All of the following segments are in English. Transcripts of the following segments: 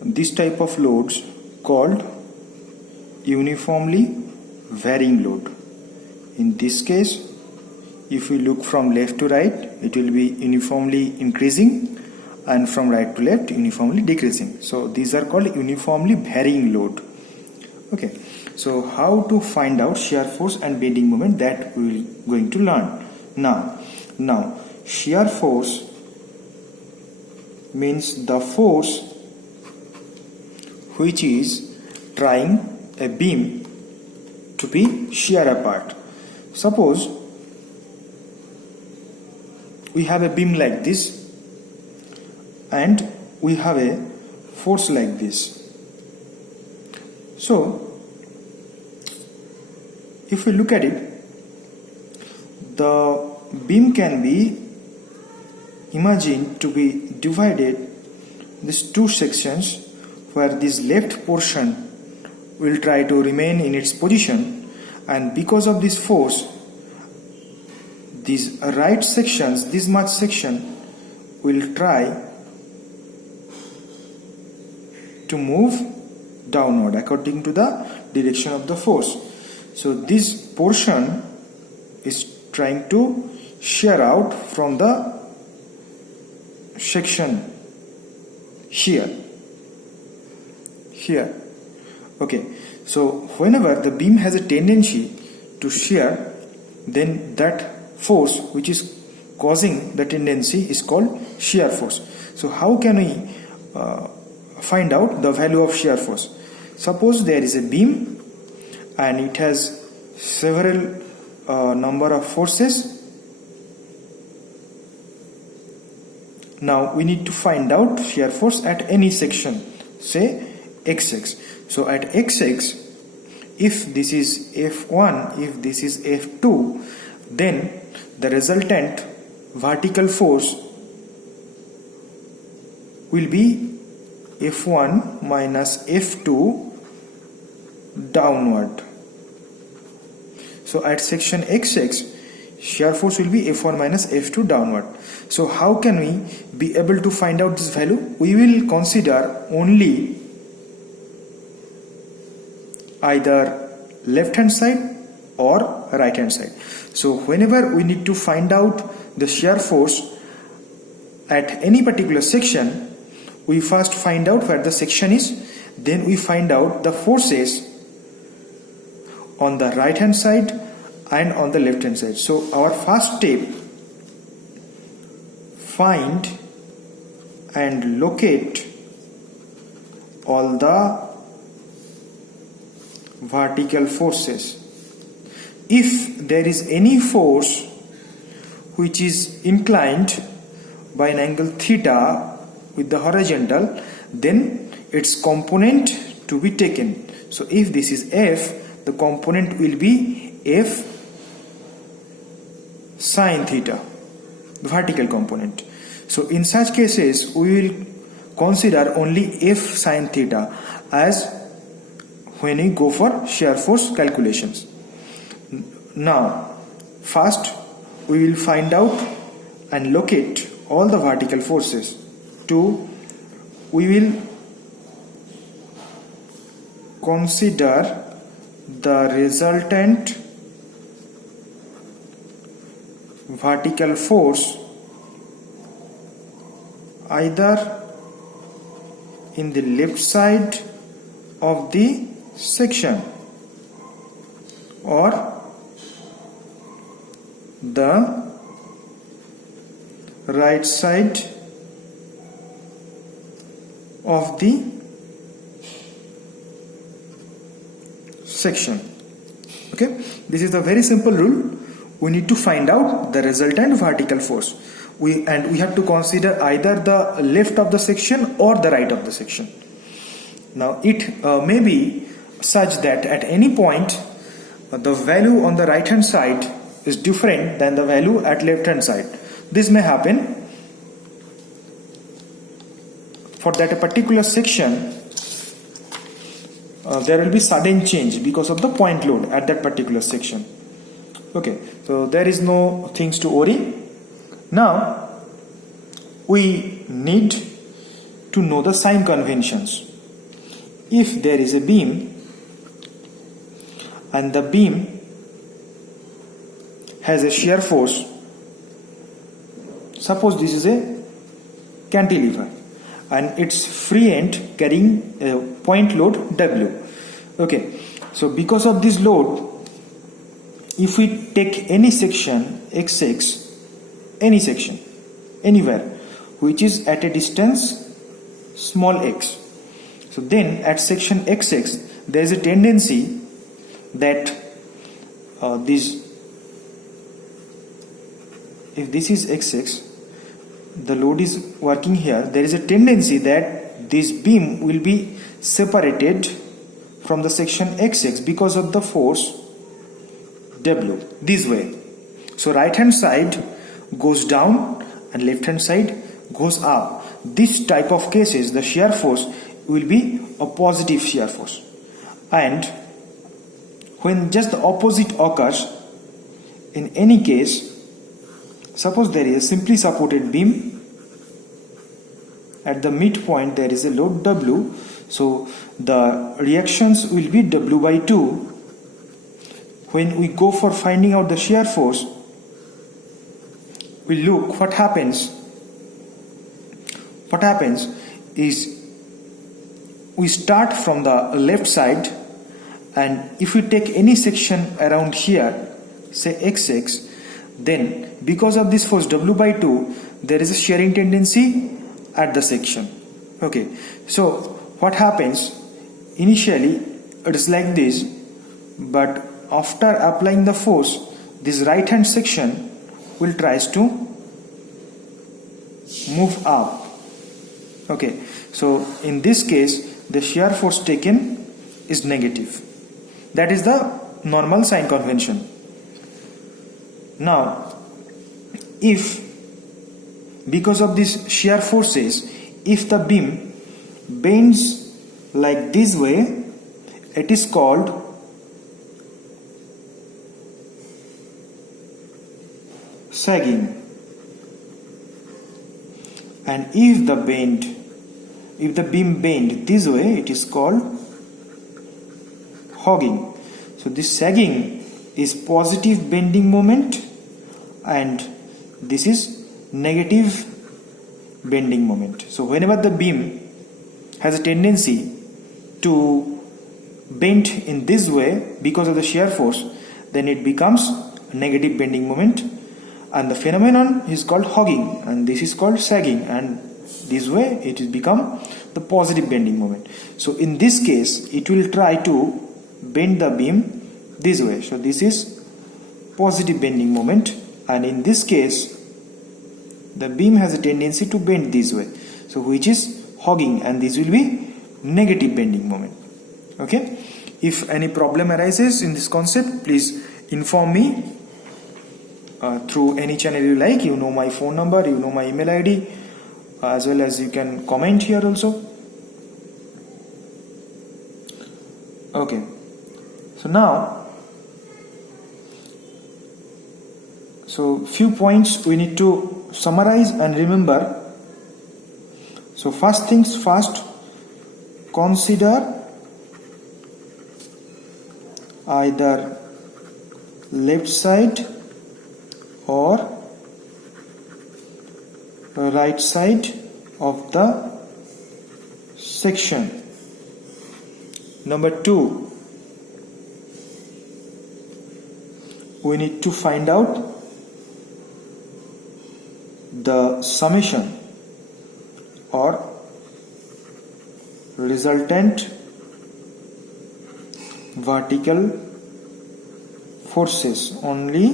this type of loads called uniformly varying load. In this case, if we look from left to right, it will be uniformly increasing, and from right to left uniformly decreasing. So these are called uniformly varying load. Okay, so how to find out shear force and bending moment, that we will going to learn now. Shear force means the force which is trying a beam to be shear apart. Suppose we have a beam like this and we have a force like this. So if we look at it, the beam can be imagined to be divided these two sections, where this left portion will try to remain in its position, and because of this force, these right sections, this much section will try to move downward according to the direction of the force. So this portion is trying to shear out from the section here. Okay, so whenever the beam has a tendency to shear, then that force which is causing the tendency is called shear force. So how can we find out the value of shear force? Suppose there is a beam and it has several number of forces. Now we need to find out shear force at any section, say XX. So at XX, if this is F1, if this is F2, then the resultant vertical force will be F1 minus F2 downward. So at section XX, shear force will be F1 minus F2 downward. So how can we be able to find out this value? We will consider only either left hand side or right hand side. So whenever we need to find out the shear force at any particular section, we first find out where the section is, then we find out the forces on the right hand side and on the left hand side. So our first step, find and locate all the vertical forces. If there is any force which is inclined by an angle theta with the horizontal, then its component to be taken. So if this is F, the component will be F sine theta, the vertical component. So in such cases, we will consider only F sine theta as when we go for shear force calculations. Now, first we will find out and locate all the vertical forces. 2. We will consider the resultant vertical force either in the left side of the section or the right side of the section. Okay, this is a very simple rule. We need to find out the resultant vertical force. We have to consider either the left of the section or the right of the section. Now it may be such that at any point the value on the right hand side is different than the value at left hand side. This may happen for that particular section. There will be sudden change because of the point load at that particular section. Okay, so there is no things to worry. Now we need to know the sign conventions. If there is a beam and the beam has a shear force, suppose this is a cantilever and its free end carrying a point load W. Okay, so because of this load, if we take any section XX, any section anywhere which is at a distance small x, so then at section XX there is a tendency that if this is XX, the load is working here, there is a tendency that this beam will be separated from the section XX because of the force W, this way. So right hand side goes down and left hand side goes up. This type of cases, the shear force will be a positive shear force. And when just the opposite occurs, in any case, suppose there is a simply supported beam, at the midpoint there is a load W, so the reactions will be W by 2. When we go for finding out the shear force, we look what happens. What happens is we start from the left side, and if we take any section around here, say XX, then because of this force W by 2, there is a shearing tendency at the section. Okay, so what happens, initially it is like this, but after applying the force, this right hand section will tries to move up. Okay, so in this case the shear force taken is negative. That is the normal sign convention. Now if because of these shear forces, if the beam bends like this way, it is called sagging. And if the beam bend this way, it is called hogging. So this sagging is positive bending moment and this is negative bending moment. So whenever the beam has a tendency to bend in this way because of the shear force, then it becomes a negative bending moment, and the phenomenon is called hogging, and this is called sagging, and this way it will become the positive bending moment. So in this case it will try to bend the beam this way, so this is positive bending moment, and in this case the beam has a tendency to bend this way, so which is hogging, and this will be negative bending moment. Okay, if any problem arises in this concept, please inform me through any channel you like. You know my phone number, you know my email ID, as well as you can comment here also. Okay, so now few points we need to summarize and remember. So first things first, consider either left side or right side of the section. Number 2, we need to find out the summation or resultant vertical forces only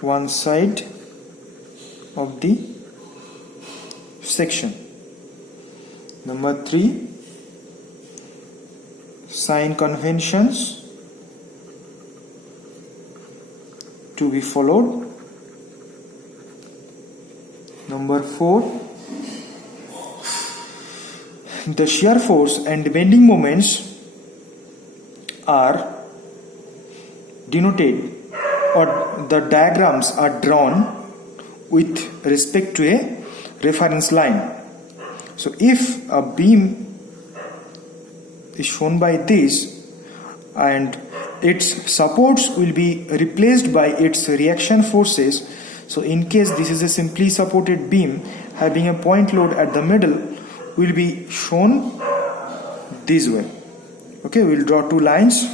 one side of the section. Number 3, sign conventions to be followed. Number 4, the shear force and bending moments are denoted, or the diagrams are drawn with respect to a reference line. So if a beam is shown by this and its supports will be replaced by its reaction forces, so in case this is a simply supported beam having a point load at the middle, will be shown this way. Okay, we'll draw two lines,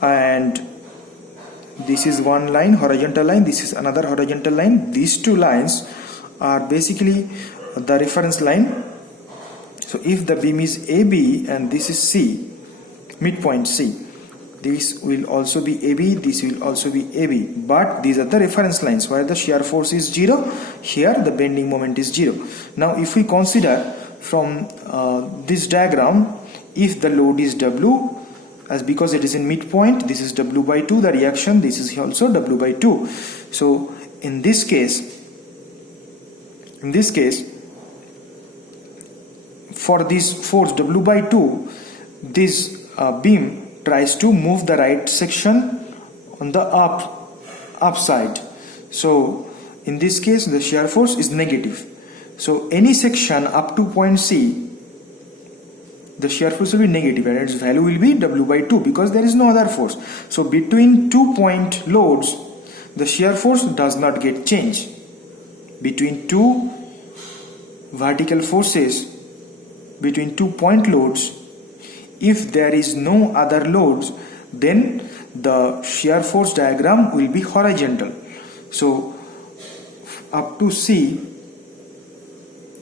and this is one line, horizontal line, this is another horizontal line. These two lines are basically the reference line. So if the beam is AB and this is C, midpoint C, this will also be AB, this will also be AB, but these are the reference lines where the shear force is 0, here the bending moment is 0. Now if we consider from this diagram, if the load is W, as because it is in midpoint, this is W by 2, the reaction, this is also W by 2. So in this case, for this force W by 2, this beam tries to move the right section on the upside. So in this case the shear force is negative. So any section up to point C, the shear force will be negative and its value will be W by 2 because there is no other force. So between 2 point loads, the shear force does not get changed. Between two vertical forces, between 2 point loads, if there is no other loads, then the shear force diagram will be horizontal. So up to C,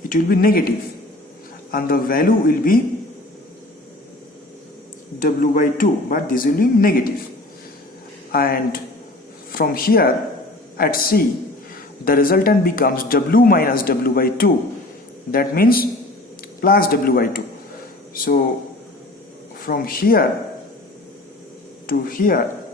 it will be negative and the value will be W by 2, but this will be negative. And from here at C, the resultant becomes W minus W by 2. That means plus W by 2. So from here to here,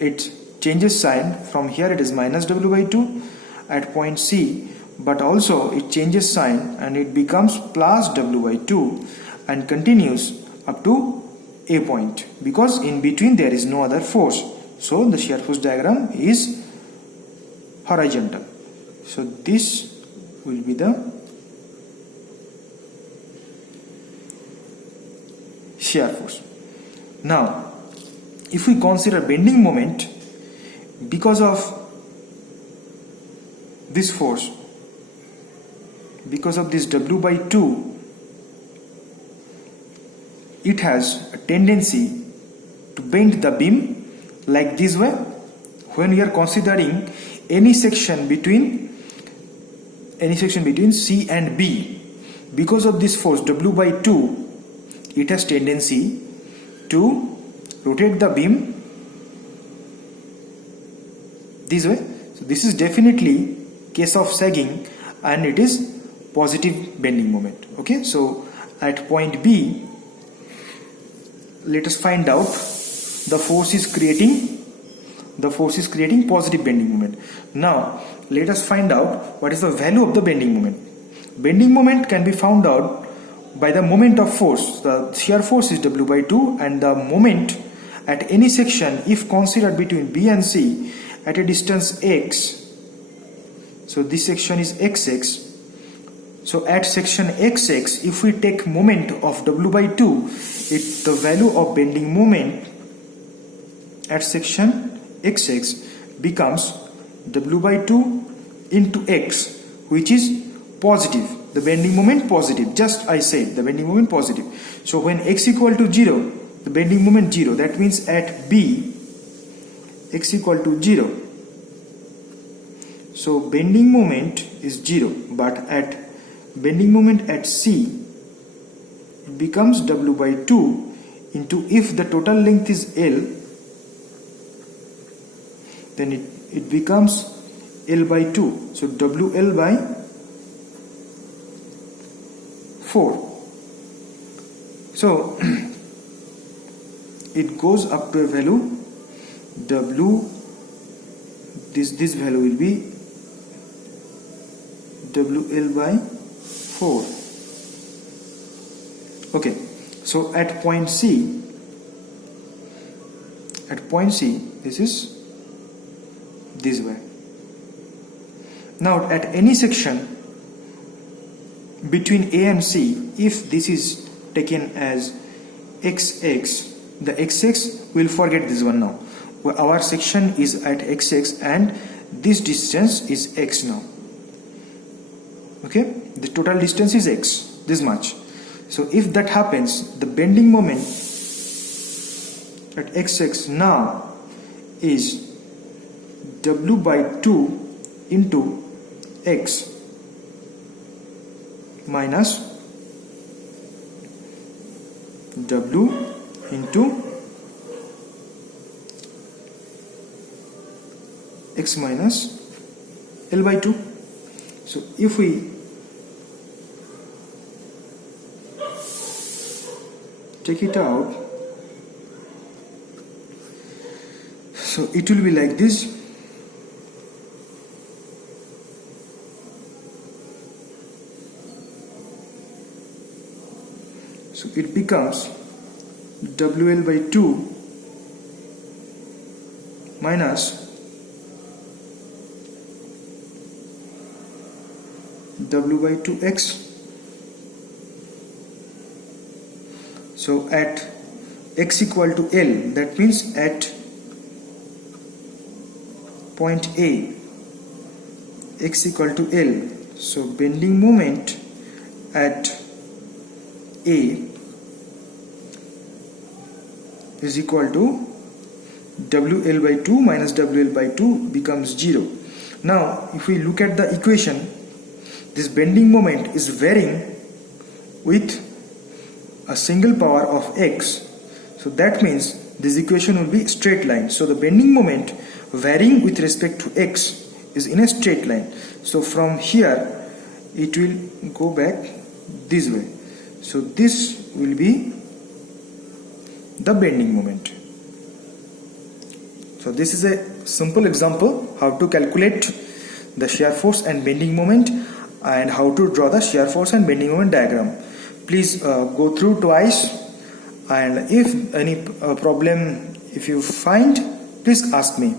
it changes sign. From here it is minus W by 2 at point C, but also it changes sign and it becomes plus W by 2 and continues up to A point because in between there is no other force. So the shear force diagram is horizontal. So this will be the shear force. Now if we consider bending moment, because of this force, because of this W by 2, it has a tendency to bend the beam like this way. When we are considering any section between C and B, because of this force W by 2, it has tendency to rotate the beam this way. So this is definitely case of sagging and it is positive bending moment. Okay, so at point B, let us find out the force is creating positive bending moment. Now let us find out what is the value of the bending moment. Bending moment can be found out by the moment of force. The shear force is W by 2 and the moment at any section, if considered between B and C at a distance x, so this section is xx. So at section xx, if we take moment of W by 2, the value of bending moment at section xx becomes W by 2 into x, which is positive. The bending moment positive. Just I said the bending moment positive. So when x equal to 0, the bending moment 0. That means at B, x equal to 0. So bending moment is 0, but at bending moment at C, it becomes W by 2 into, if the total length is L, then it becomes L by 2. So WL by 4. So it goes up to a value W, this value will be WL by 4. Okay, so at point C, this is this way. Now at any section between A and C, if this is taken as XX, the XX, we'll forget this one now. Our section is at XX and this distance is X now. Okay, the total distance is X, this much. So if that happens, the bending moment at XX now is W by 2 into X minus W into X minus L by 2. So if we take it out, so it will be like this. So it becomes WL by 2 minus W by 2x. So at x equal to L, that means at point A, x equal to L. So bending moment at A is equal to WL by 2 minus WL by 2 becomes 0. Now if we look at the equation, this bending moment is varying with a single power of x. So that means this equation will be straight line. So the bending moment varying with respect to x is in a straight line. So from here it will go back this way. So this will be the bending moment. So this is a simple example how to calculate the shear force and bending moment and how to draw the shear force and bending moment diagram. Please go through twice, and if any problem if you find, please ask me.